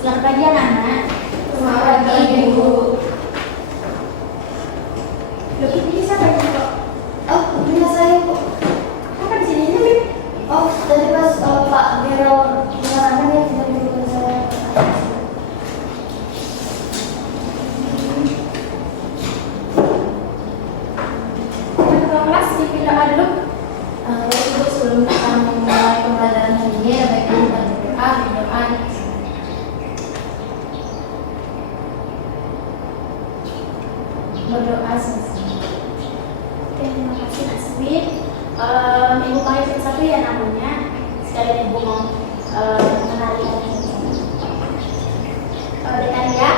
Selamat pagi anak-anak. Selamat pagi, Ibu. Loh, ini siapa ini kok? Oh, ini saya, Bu. Apa di sini nih? Oh, tadi pas Pak Biro mengarahkan ya, tidak menurut saya. Ketua kelas pimpin doa dulu. Baik, Ibu, sebelum kita memulai pembelajaran hari ini, baiknya kita berdoa. Berdoa selesai. Oke, terima kasih Nak Swi. Ibu panggil satu ya namanya. Sekalian Ibu mau mengenali Dekaria,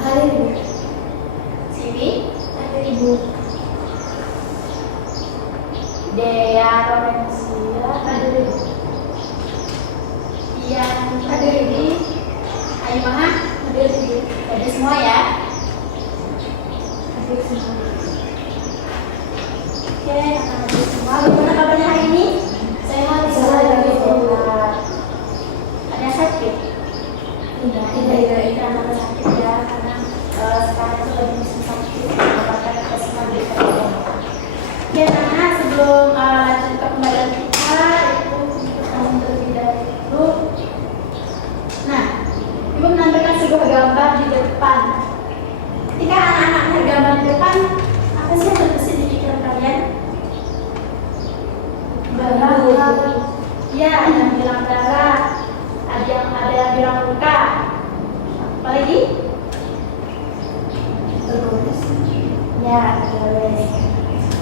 Hari ini, Siwi, hadir Ibu. Dea Lorencia, hadir Ibu. Ian, hadir Ibu. Ayu Maha, hadir Ibu. Hadir semua ya. Hadir semua. Oke, hadir semua. Bagaimana kabarnya hari ini? sehat, Sehat. sehat. Ada yang sakit? Tidak, Tidak ada sakit ya, karena sekarang itu lagi musim sakit. Apakah kita semua bisa? Oke, nah sebelum lanjut ke pembelajaran kita, itu kamu terlebih dahulu. Nah, Ibu menampilkan sebuah gambar di depan. Ketika anak-anak melihat gambar di depan, apa sih yang terbesit di pikiran kalian? Darah. Ya, ada yang bilang darah, ada yang bilang luka. Apalagi? Tergores. Ya, tergores.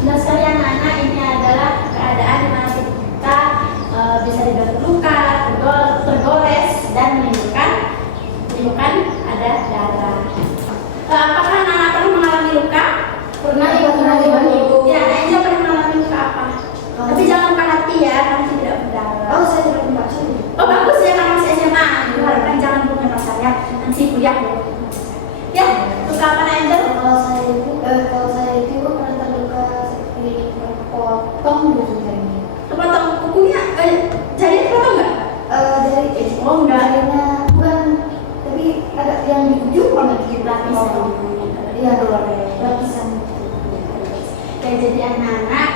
Nah, sekali anak-anak, ini adalah keadaan di mana kita bisa dibilang luka, tergores, dan menimbulkan ada darah. Apakah anak-anak pernah mengalami luka? Pernah, Ibu, pernah, Ibu. Ya, Angel pernah mengalami luka apa? Tapi jangan luka hati ya, karena tidak berdarah. Oh, saya tidak membaca. Oh bagus ya, karena masih SMA. Diharapkan jangan punya masalah nanti kuliah ya. Ya, luka apa Angel? Kalau saya itu pernah terluka seperti terpotong gitu jarinya. Kepotong kukunya, jari kepotong nggak? Dari Oh, enggak. jarinya bukan, tapi agak yang di ujung banget gitu. Lapisan. Iya, lapisan. Ya, jadi anak-anak,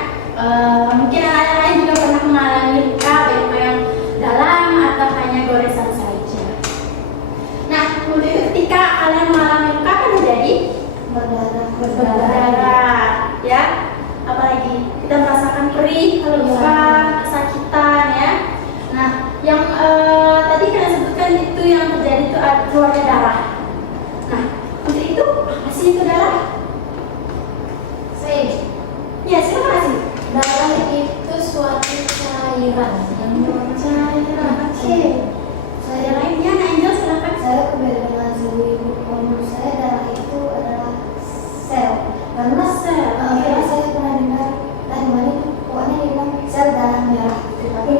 mungkin anak-anak lain juga pernah mengalami luka, baik yang dalam atau hanya goresan saja. Nah, untuk itu ketika kalian mengalami luka kan jadi berdarah, ya. Apalagi kita merasakan perih kalau luka, kesakitan, ya. Nah, yang tadi kalian sebutkan itu yang terjadi itu keluarnya darah. Nah, untuk itu apa sih itu darah? Ya, silakan Asih. Darah itu suatu cairan yang Cairan, oke. Saya lainnya, Angel silakan. saya berbeda dengan ibu. Menurut saya darah itu adalah sel. Karena karena saya pernah dengar tadi mana itu pokoknya dia bilang sel darah merah. Tapi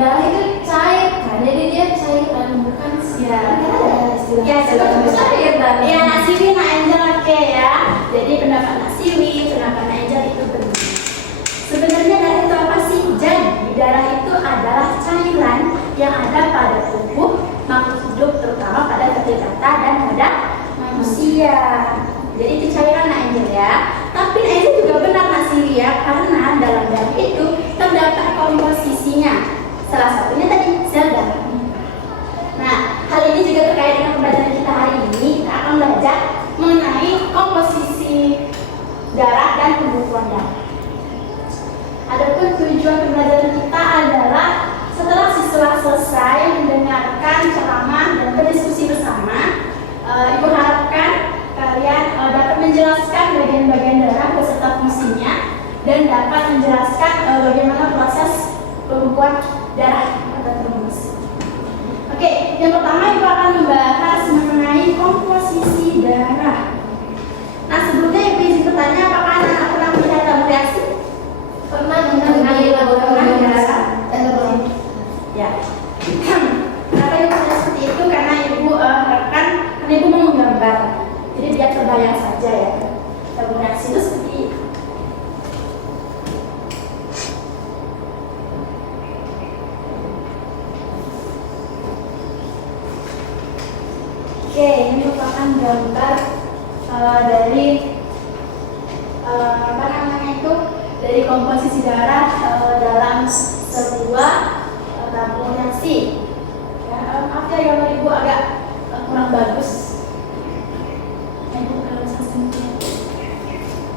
Darah itu cair kan, jadi dia cairan bukan Ya, kan ada istilah. ya sebetulnya cair darah. ya Nak Siwi, Nak Angel oke ya. Jadi pendapat Nak Siwi, pendapat Nak Angel itu benar. Sebenarnya darah itu apa sih? Jadi darah itu adalah cairan yang ada pada tubuh makhluk hidup, terutama pada vertebrata dan pada manusia. Jadi itu cairan Nak Angel ya. Tapi Nak Angel juga benar Nak Siwi ya, karena dalam darah itu terdapat komposisinya. Salah satunya tadi sel darah. Nah, hal ini juga terkait dengan pembelajaran kita hari ini. Kita akan belajar mengenai komposisi darah dan pembukuan darah. Adapun tujuan pembelajaran kita adalah setelah siswa selesai mendengarkan ceramah dan berdiskusi bersama, Ibu harapkan kalian dapat menjelaskan bagian-bagian darah beserta fungsinya dan dapat menjelaskan bagaimana proses pembekuan darah atau trombus. Oke, yang pertama Ibu akan membahas mengenai komposisi darah. Nah, sebelumnya Ibu izin bertanya, apakah anak-anak pernah melihat tabel reaksi? pernah Mengenai laboratorium darah? Ya. Kenapa Ibu bisa seperti itu? Karena Ibu harapkan, karena Ibu mau menggambar. Jadi biar terbayang saja ya. Tabel reaksi itu seperti Oke, ini merupakan gambar dari apa namanya itu, dari komposisi darah dalam sebuah tabung nasi. Ya, maaf ya gambar ibu agak kurang bagus.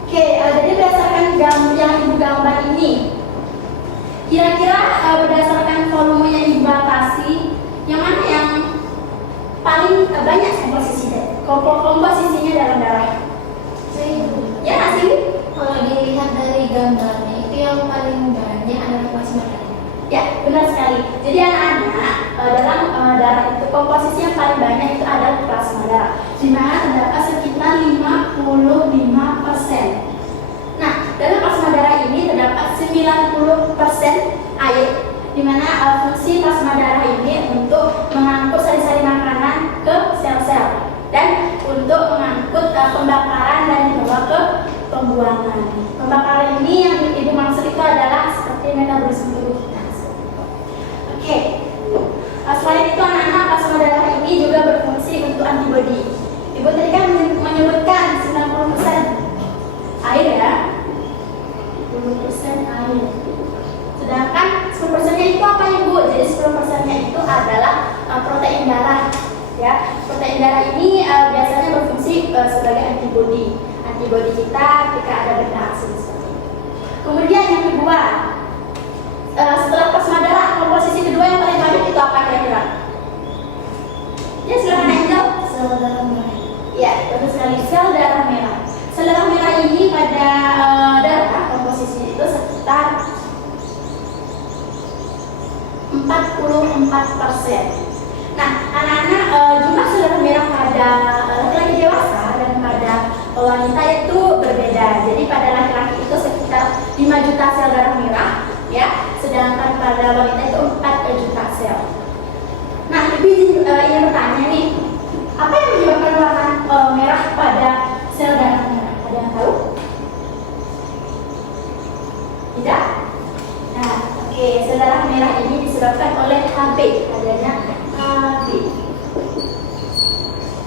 Oke, jadi berdasarkan yang ibu gambar ini, kira-kira berdasarkan volume yang dibatasi, yang mana yang paling banyak komposisinya dalam darah? Ya nggak sih? Kalau dilihat dari gambarnya itu yang paling banyak adalah plasma darah. Ya, benar sekali. Jadi anak-anak dalam darah itu komposisi yang paling banyak itu adalah plasma darah, di mana terdapat sekitar 55%. Nah, dalam plasma darah ini terdapat 90% air, di mana fungsi plasma darah ini untuk mengangkut sari-sari makanan ke sel-sel dan untuk mengangkut pembakaran dan dibawa ke pembuangan. Pembakaran ini yang ibu maksud itu adalah seperti metabolisme tubuh kita. Oke. Selain itu anak-anak, plasma darah ini juga berfungsi untuk antibodi. Ibu tadi kan menyebutkan 90% air ya, 10% air. Sedangkan 10%-nya itu apa ibu? Jadi 10%-nya itu adalah protein darah. Ya, protein darah ini biasanya berfungsi sebagai antibodi kita ketika ada beraksi seperti itu. Kemudian yang kedua, setelah plasma darah, komposisi kedua yang paling banyak itu apa kira-kira? Ya, silakan Angel. Sel darah merah. Ya, betul sekali, sel darah merah. Sel darah merah ini pada darah komposisi itu sekitar 44%. Nah, anak-anak, jumlah sel darah merah pada laki-laki dewasa dan pada wanita itu berbeda. Jadi pada laki-laki itu sekitar 5 juta sel darah merah, ya, sedangkan pada wanita itu 4 juta sel. Nah, ibu ingin bertanya nih, apa yang menyebabkan warna merah pada sel darah merah? Ada yang tahu? Tidak? Nah, oke, sel darah merah ini disebabkan oleh Hb, adanya Hb.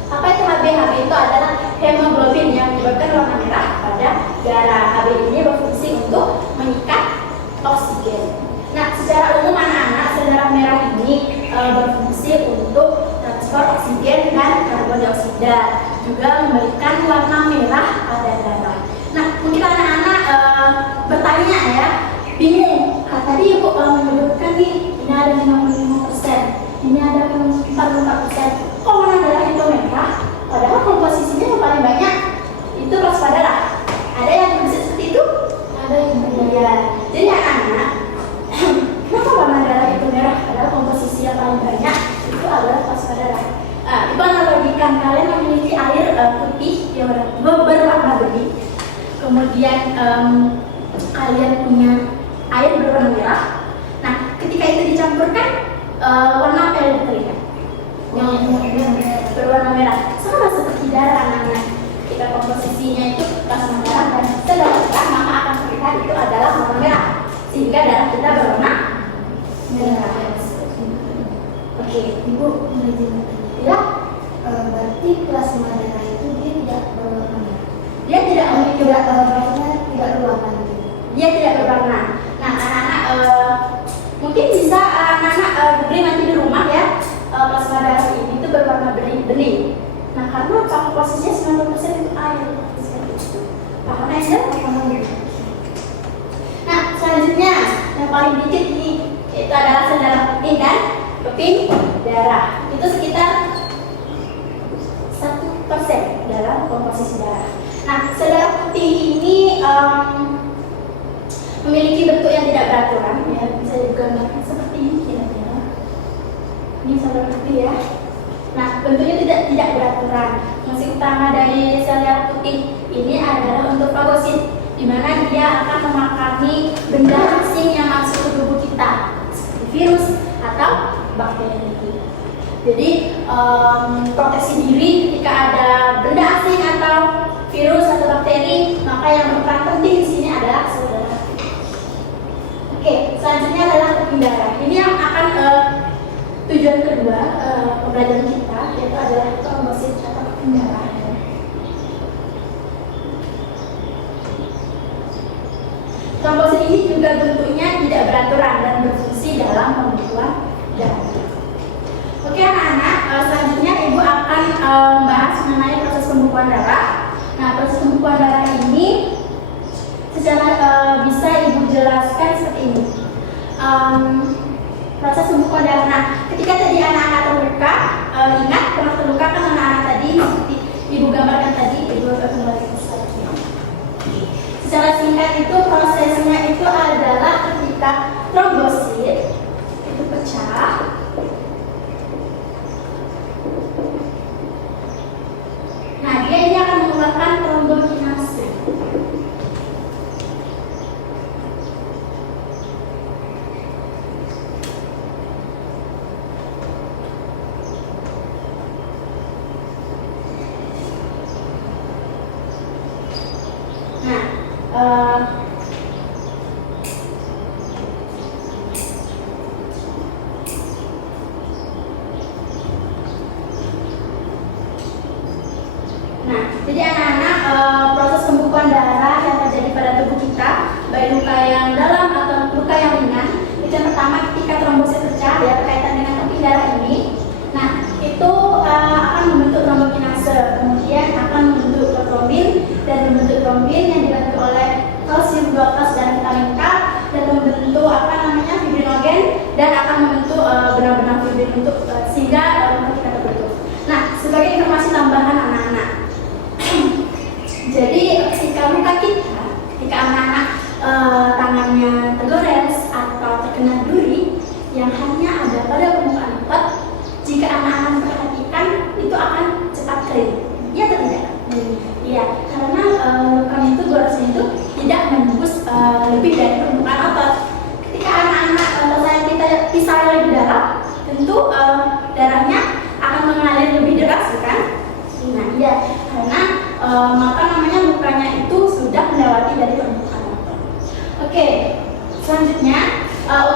Apa itu Hb? Hb itu adalah hemoglobin yang menyebabkan warna merah pada darah. Hb ini berfungsi untuk mengikat oksigen. Nah, secara umum anak-anak, sel darah merah ini berfungsi untuk transport oksigen dan karbon dioksida, juga memberikan warna merah pada darah. Nah, mungkin anak-anak bertanya ya, bingung. Tadi ibu menyebutkan nih, ini ada 55%, ini ada 44%. Kok warna darah itu merah? Padahal komposisinya yang paling banyak itu plasma darah. Ada yang bisa seperti itu? Ada yang Iya. Jadi anak-anak, kenapa warna darah itu merah? Padahal komposisi yang paling banyak itu adalah plasma darah. Ibu analogikan, kalian memiliki air putih yang berwarna bening, kemudian kalian punya air berwarna merah. Nah, ketika itu dicampurkan, warna apa yang terlihat? Berwarna merah. Sama seperti darah anak-anak. Ketika komposisinya itu plasma darah dan sel darah merah, maka akan terlihat itu adalah warna merah, sehingga darah kita berwarna merah. Oke, ibu ya, berarti plasma darah itu dia tidak berwarna merah. dia tidak memiliki Tidak berwarna gitu. dia tidak berwarna. Nah, anak-anak mungkin bisa anak-anak googling nanti di rumah ya, plasma darah ini itu berwarna bening. Nah, karena komposisinya 90% itu air. Paham aja? Paham. Nah, selanjutnya yang paling dikit ini itu adalah sel darah putih dan keping darah. Itu sekitar 1% dalam komposisi darah. Nah, sel darah putih ini memiliki bentuk yang tidak beraturan, ya, bisa digambarkan seperti ini kira-kira. Ini sel darah putih ya. Nah, bentuknya tidak beraturan. Fungsi utama dari sel darah putih ini adalah untuk fagosit, di mana dia akan memakani benda asing yang masuk ke tubuh kita, seperti virus atau bakteri. Jadi proteksi diri ketika ada benda asing atau virus atau bakteri, maka yang berperan penting di sini adalah sel darah putih. Oke, selanjutnya adalah keping darah. Ini yang akan tujuan kedua pembelajaran kita, yaitu adalah trombosit atau pendarahan. Trombosit ini juga bentuknya tidak beraturan dan berfungsi dalam pembentukan darah. Oke anak-anak, selanjutnya ibu akan membahas mengenai proses pembekuan darah. Nah, proses pembekuan darah ini secara bisa ibu jelaskan seperti ini. Proses pembekuan darah. Nah, ketika tadi anak-anak terluka, ingat pernah terluka kan anak-anak tadi seperti ibu gambarkan tadi, ibu kembali ke slide. Secara singkat itu prosesnya itu adalah ketika trombosit itu pecah. Nah, dia ini akan mengeluarkan trombokinase. Jadi anak-anak, proses pembekuan darah yang terjadi pada tubuh kita, baik luka yang dalam atau luka yang ringan, itu yang pertama ketika trombosit pecah ya berkaitan dengan keping darah ini. Nah, itu akan membentuk trombokinase, kemudian akan membentuk protrombin dan membentuk trombin yang dibantu oleh kalsium glucose dan vitamin K dan membentuk fibrinogen dan akan membentuk benang-benang fibrin untuk sehingga luka kita terbentuk. Nah, sebagai informasi tambahan anak-anak. Jadi ketika luka kita, ketika anak-anak tangannya tergores atau terkena duri yang hanya ada pada permukaan otot, jika anak-anak perhatikan itu akan cepat kering. Iya atau tidak? Iya, karena lukanya itu gorosnya itu tidak menembus lebih dari permukaan otot. Ketika anak-anak kita pisah lebih dalam, tentu darahnya akan mengalir lebih deras, kan? Nah, iya, karena lukanya itu sudah melewati dari permukaan otot. Oke, selanjutnya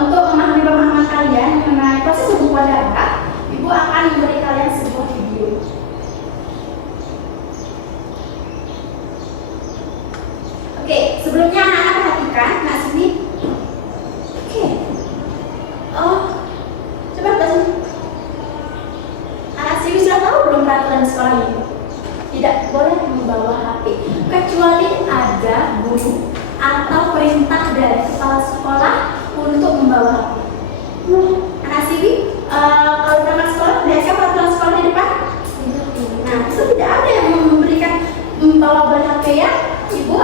untuk memahami pemahaman kalian mengenai proses pembekuan darah, ibu akan memberi kalian sebuah video. Oke, sebelumnya anak-anak perhatikan, nah sini. Oke, coba ke sini. Anak sini sudah tahu belum peraturan sekolah ini? Tidak boleh membawa HP kecuali ada guru atau perintah dari kepala sekolah untuk membawa HP. Anak Siwi, kalau berangkat sekolah, biasanya peraturan sekolah di depan. Nah, itu tidak ada yang memberikan membawa HP ya. Ibu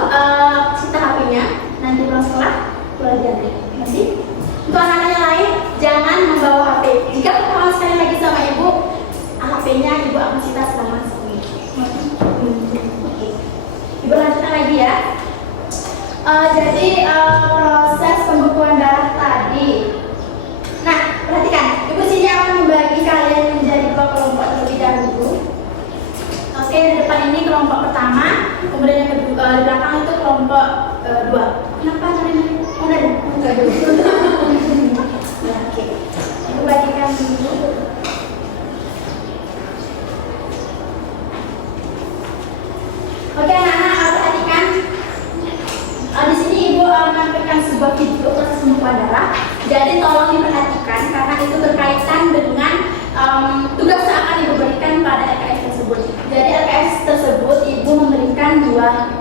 sita HP-nya, nanti pulang sekolah boleh diambil. Nanti untuk anak-anak yang lain jangan membawa HP. Jika kamu sekali lagi sama ibu, HP-nya ibu akan sita selama seminggu. Oke. Ibu lanjutkan lagi ya. Jadi proses pembekuan darah tadi. Nah, perhatikan. Ibu sini akan membagi kalian menjadi dua kelompok terlebih dahulu. Oke, di depan ini kelompok pertama, kemudian yang kedua, di belakang itu kelompok dua. Kenapa kalian? Enggak dulu. Oke. Ibu bagikan dulu. Oke anak-anak, perhatikan. Di sini ibu menampilkan sebuah video proses pembekuan darah. Jadi tolong diperhatikan karena itu berkaitan dengan tugas yang akan ibu berikan pada LKS tersebut. Jadi LKS tersebut ibu memberikan dua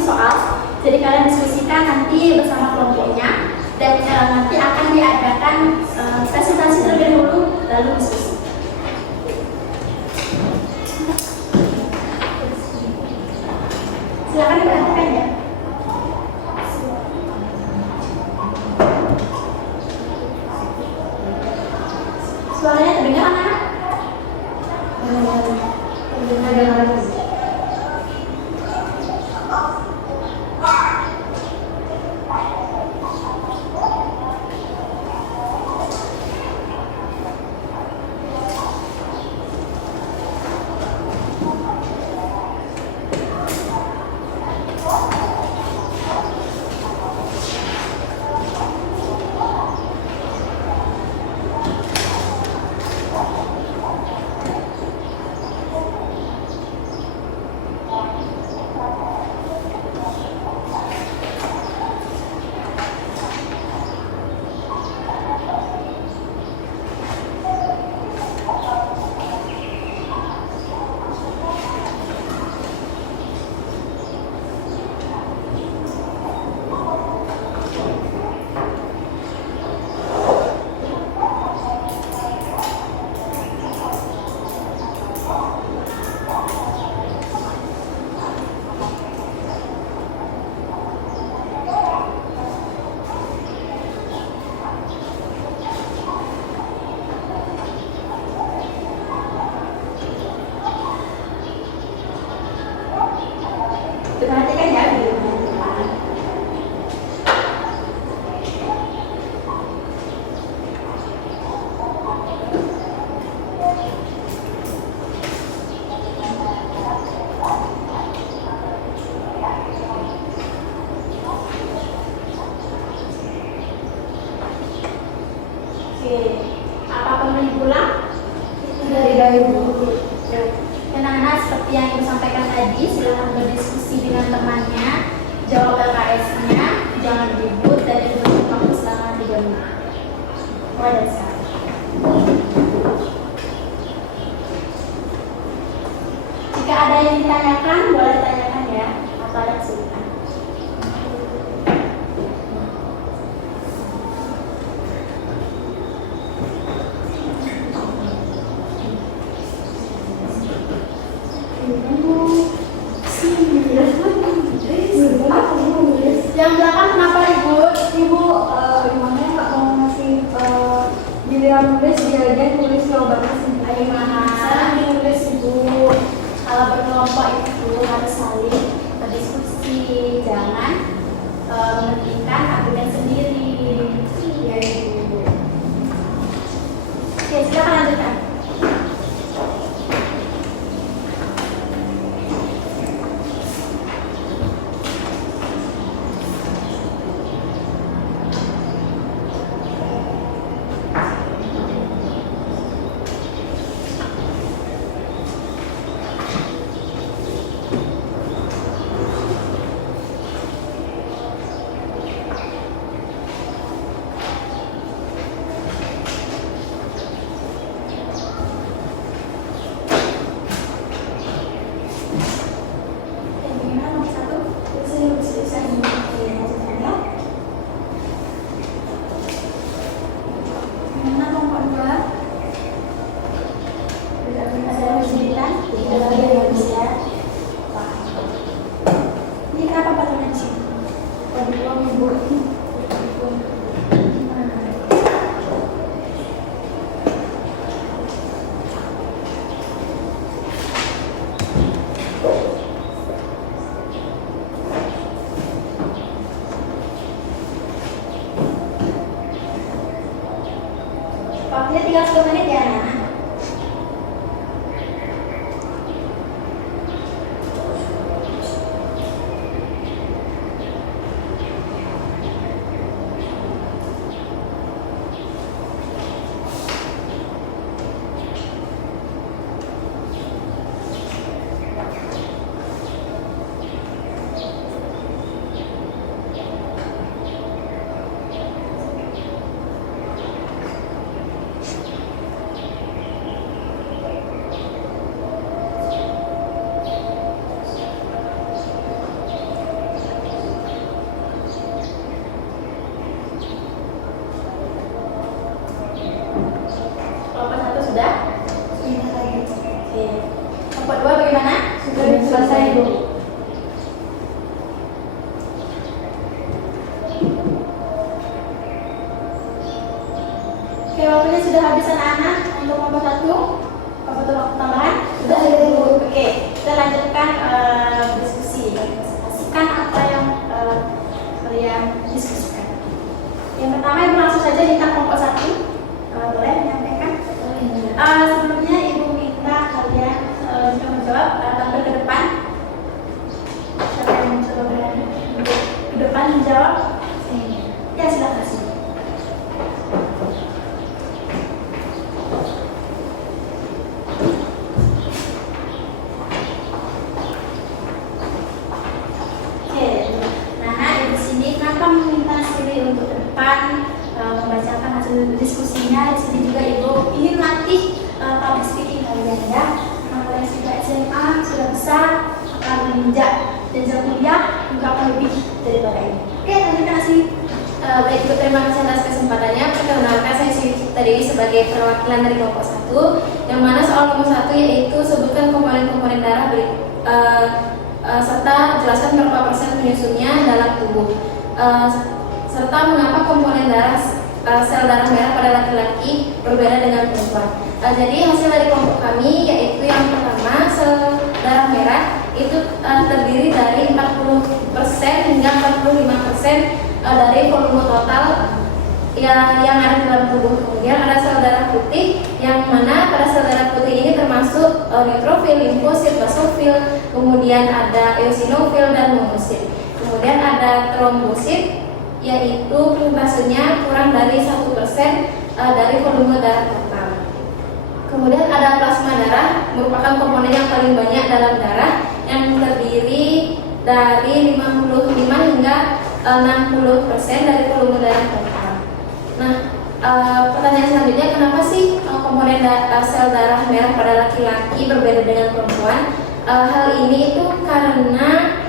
soal. Jadi kalian diskusikan nanti bersama kelompoknya dan nanti akan diadakan presentasi terlebih dahulu lalu diskusi. Silakan diperhatikan ya. Suaranya terdengar anak-anak? Terdengar. ditanyakan, boleh ditanyakan ya. Atau ada kesulitan? Yang belakang kenapa ribut? Ibu, gimana ya Kak mau ngasih giliran nulis dia aja nulis jawabannya sendiri. Saya nulis Ibu. Kalau berkelompok itu harus saling berdiskusi, jangan mementingkan argumen sendiri. Ya Ibu. Oke, silakan lanjutkan. Waktunya tinggal 10 menit ya, Nak. Kelompok 1 sudah? Sudah lagi. Oke. Kelompok 2 bagaimana? Sudah selesai Bu. Oke, waktunya sudah habis anak-anak untuk kelompok 1. Apa betul waktu tambahan? Sudah ada Bu. Oke, kita lanjutkan diskusi. Pastikan apa yang kalian diskusikan. Yang pertama, Ibu langsung saja minta kelompok 1. Boleh menyampaikan? Sebelumnya Ibu minta kalian jika menjawab tampil ke depan. Siapa yang mencoba berani ke depan menjawab? Ya, silakan sih. Oke, Nana di sini kenapa meminta Siri untuk ke depan membacakan hasil diskusinya? Di sini juga Ibu ingin latih public speaking kalian ya. Karena kalian sudah SMA, sudah besar, akan menginjak jenjang kuliah, mengungkapkan lebih daripada ini. Oke, lanjutkan sih. Baik Bu, terima kasih atas kesempatannya. Perkenalkan, saya Siti tadi sebagai perwakilan dari kelompok 1, yang mana soal nomor 1 yaitu sebutkan komponen-komponen darah serta jelaskan berapa persen penyusunnya dalam tubuh, serta mengapa komponen darah sel darah merah pada laki-laki berbeda dengan perempuan. Jadi hasil dari kelompok kami yaitu yang pertama, sel darah merah itu terdiri dari 40% hingga 45% dari volume total yang ada di dalam tubuh. Kemudian ada sel darah putih, yang mana pada sel darah putih ini termasuk neutrofil, limfosit, basofil, kemudian ada eosinofil dan monosit. Kemudian ada trombosit, yaitu persentasenya kurang dari 1% dari volume darah total. Kemudian ada plasma darah, merupakan komponen yang paling banyak dalam darah, yang terdiri dari 55 hingga 60% dari volume darah total. Nah, pertanyaan selanjutnya, kenapa sih komponen sel darah merah pada laki-laki berbeda dengan perempuan? Hal ini itu karena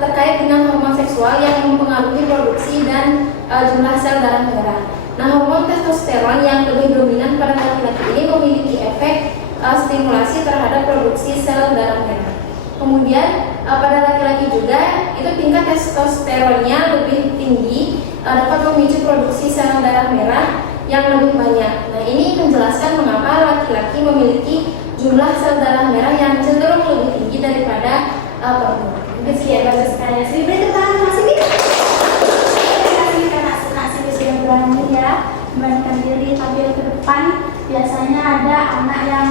terkait dengan hormon seksual yang mempengaruhi produksi dan jumlah sel darah merah. Nah, hormon testosteron yang lebih dominan pada laki-laki ini memiliki efek stimulasi terhadap produksi sel darah merah. Kemudian pada laki-laki juga itu tingkat testosteronnya lebih tinggi, dapat memicu produksi sel darah merah yang lebih banyak. Nah, ini menjelaskan mengapa laki-laki memiliki jumlah sel darah merah yang cenderung lebih tinggi daripada perempuan. Sekian bagus sekali. Siwi beri tepuk tangan sama Siwi. Terima kasih karena Siwi sudah berani ya memberanikan diri tampil ke depan. Biasanya ada anak yang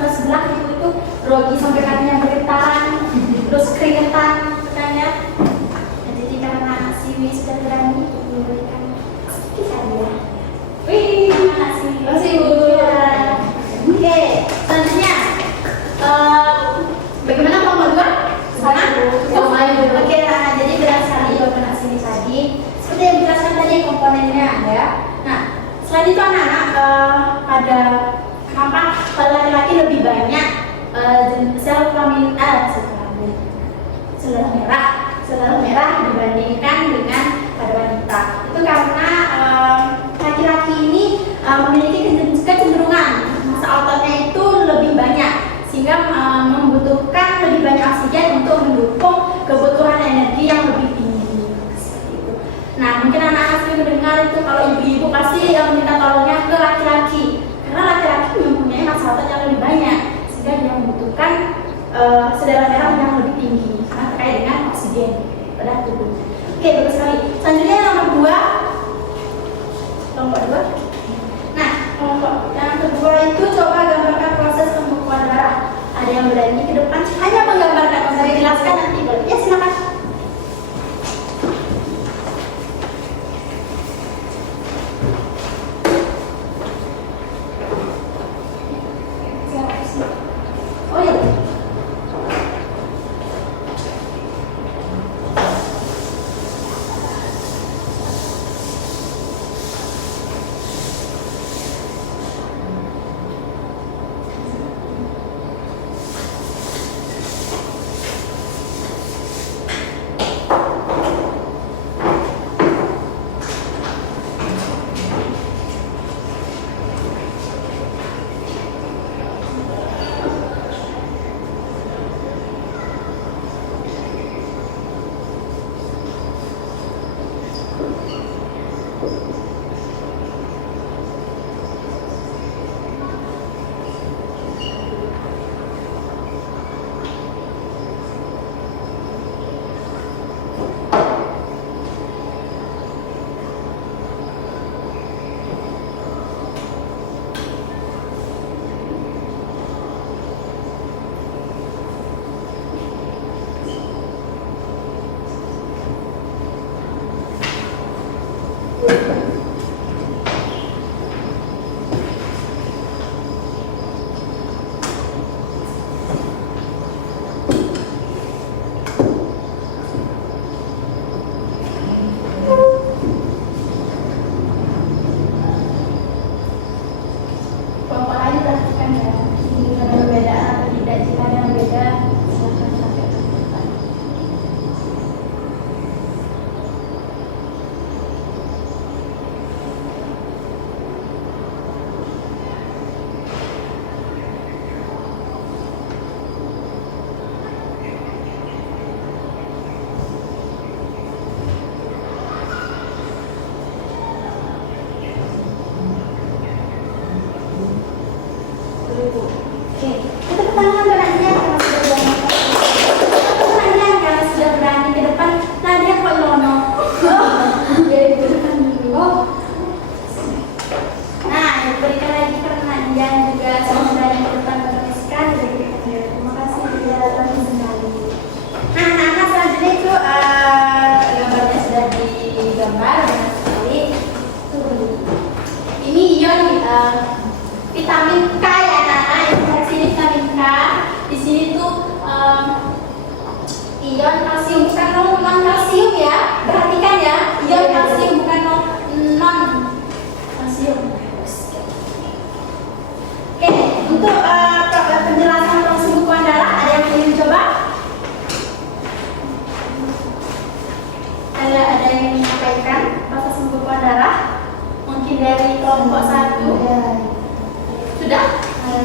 ke sebelah itu grogi sampai kakinya bergetaran, terus keringetan, katanya. Jadi karena Siwi sudah berani memberikan sedikit hadiah. Wih, terima kasih. Terima kasih, Bu. Ya. Oke, selanjutnya bagaimana kelompok 2? Sama? Oke, nah, jadi benar sekali jawaban sini tadi. Seperti yang dijelaskan tadi komponennya ada. Nah, selain itu anak-anak ada kenapa pada laki-laki lebih banyak sel kelamin sel darah merah dibandingkan dengan pada wanita. Itu karena laki-laki ini memiliki kecenderungan massa ototnya itu lebih banyak, sehingga membutuhkan lebih banyak oksigen untuk mendukung kebutuhan energi yang lebih tinggi. Seperti itu. Nah, mungkin anak-anak sering mendengar itu kalau ibu-ibu pasti minta tolongnya ke laki-laki, karena laki-laki mempunyai massa otot yang lebih banyak, sehingga dia membutuhkan sel merah yang lebih tinggi karena terkait dengan oksigen pada tubuh. Oke, bagus sekali. Selanjutnya nomor 2. Kelompok 2. Nah, kelompok yang kedua itu coba gambarkan proses pembekuan darah. Ada yang berani ke depan hanya menggambarkan, saya jelaskan nanti. Ya, silakan. Oh iya. Kelompok lain perhatikan ya, ada perbedaan atau tidak. Jika ada yang beda, silakan sampaikan ke depan. Oke, kita tangan berani karena sudah berani. Tangan karena sudah berani ke depan. Nadia kok lono. Jadi berikan dulu. Nah, berikan lagi karena Nadia juga sudah berani ke depan menuliskan. Jadi terima kasih sudah datang kembali. Nah, anak-anak selanjutnya itu gambarnya sudah digambar dengan sekali. Ini ion vitamin K ya anak-anak, ini vitamin K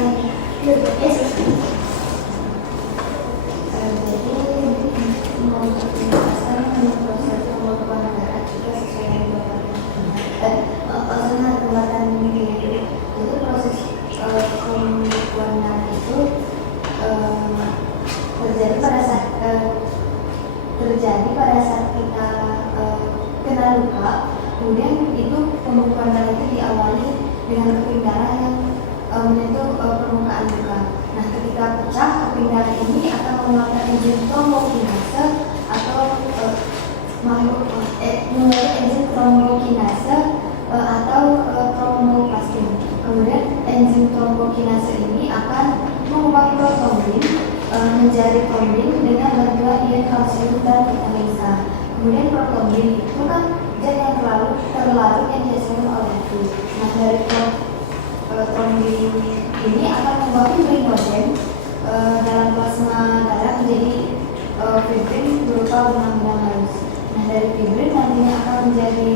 Oke, selesai. Jadi mau menjelaskan proses pembuatan darah juga sesuai dengan pembuatan ini. Jadi proses pembuatan darah itu terjadi pada saat kita kena luka. Kemudian itu pembekuan darah itu diawali dengan keping darah yang menyentuh permukaan luka. Nah, ketika pecah, keping darah ini akan mengeluarkan enzim trombokinase atau mengeluarkan enzim trombokinase atau tromboplastin. Kemudian enzim trombokinase ini akan mengubah protombin menjadi trombin dengan bantuan ion kalsium dan vitamin A. Kemudian protombin itu kan zat yang terlarut yang dihasilkan oleh hati. Nah, dari trombin ini akan membawa fibrinogen dalam plasma darah menjadi fibrin berupa benang-benang halus. Nah, dari fibrin nantinya akan menjadi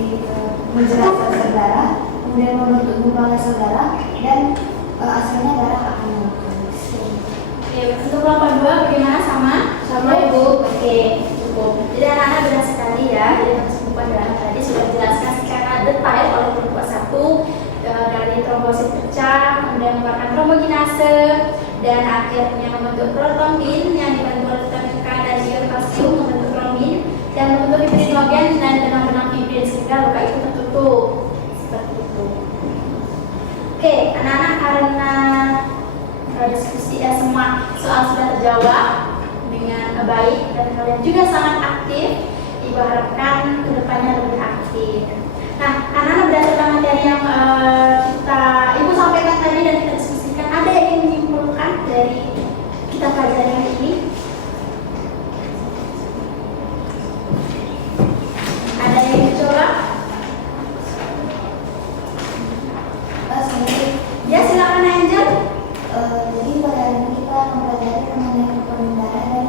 menjerat sel darah, kemudian membentuk gumpalan sel darah, dan hasilnya darah akan mengukur. Oke, untuk kelompok 2 bagaimana sama? Sama, Ibu. Oke, cukup. Jadi anak-anak benar sekali ya. Jadi pembukuan darah tadi sudah dijelaskan secara detail oleh kelompok 1 dari trombosit pecah, kemudian mengeluarkan trombokinase, dan akhirnya membentuk protombin yang dibantu oleh vitamin K dan ion kalsium membentuk trombin dan membentuk fibrinogen dan benang-benang fibrin sehingga luka itu tertutup seperti itu. Oke, anak-anak karena diskusi semua soal sudah terjawab dengan baik dan kalian juga sangat aktif, Ibu harapkan kedepannya lebih aktif. Nah, anak-anak berdasarkan materi yang Ibu sampaikan tadi dan kita diskusikan, ada yang ingin menyimpulkan dari kita pelajari hari ini? Ada yang ingin dicoba? Ya, silakan Angel. Jadi pada hari ini kita akan mempelajari mengenai komponen darah dan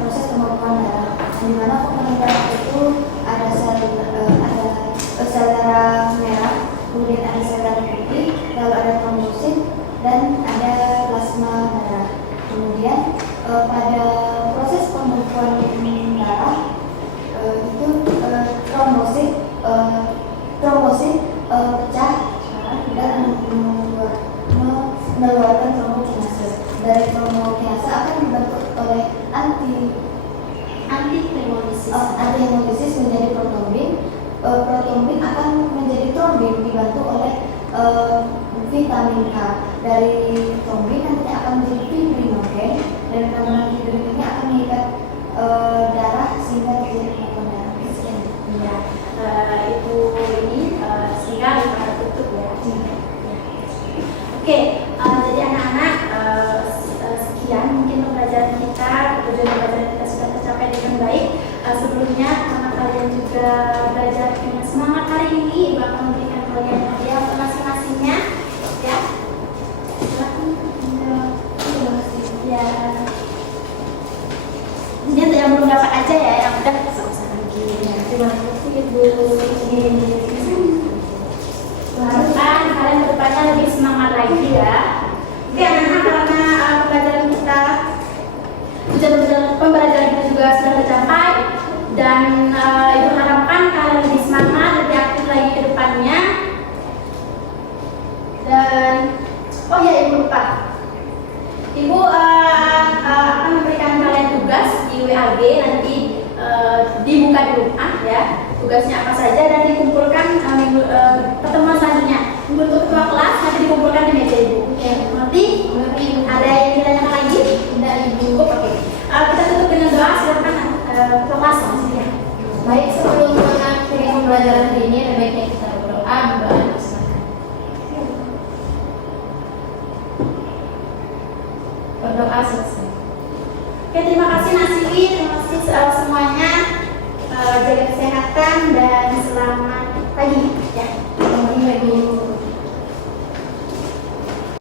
proses pembekuan darah. Di mana komponen darah itu ada sel darah merah, kemudian ada sel darah putih, lalu ada trombosit dan ada plasma darah. Kemudian pada proses pembekuan darah itu trombosit pecah dan mengeluarkan trombokinase. Dari trombokinase akan dibentuk oleh antihemolisis menjadi protombin. Protombin akan menjadi trombin dibantu oleh vitamin K. Dari trombin nantinya akan menjadi fibrinogen, dan kandungan fibrin ini akan mengikat darah sehingga terjadi pembekuan darah. Sekian. Ya, itu ini sehingga luka tertutup ya. Oke, jadi anak-anak sekian mungkin pembelajaran kita, tujuan pembelajaran kita sudah tercapai dengan baik. Sebelumnya karena kalian juga belajar dengan semangat hari ini, Ibu akan memberikan kalian hadiah untuk masing-masingnya, ya. Silakan. Ya. Ini untuk yang belum dapat aja ya, yang udah usah lagi. Terima kasih Ibu. Harapan kalian kedepannya lebih semangat lagi ya. Oke anak-anak, karena pembelajaran kita juga sudah tercapai dan Ibu harapkan kalian lebih semangat, lebih aktif lagi ke depannya. Dan oh ya, Ibu lupa, Ibu akan memberikan kalian tugas di WAG nanti dibuka di rumah ya. Tugasnya apa saja dan dikumpulkan pertemuan selanjutnya. Untuk ketua kelas nanti dikumpulkan di meja Ibu. Oke, mengerti? Ada yang ditanyakan lagi? Tidak, Ibu. Oke. Kita tutup dengan doa. Silakan ketua kelas langsung. Baik, sebelum mengakhiri pembelajaran hari ini, ada baiknya kita berdoa. Berdoa selesai. Oke, terima kasih Nasiwi, terima kasih semuanya. Jaga kesehatan dan selamat pagi ya.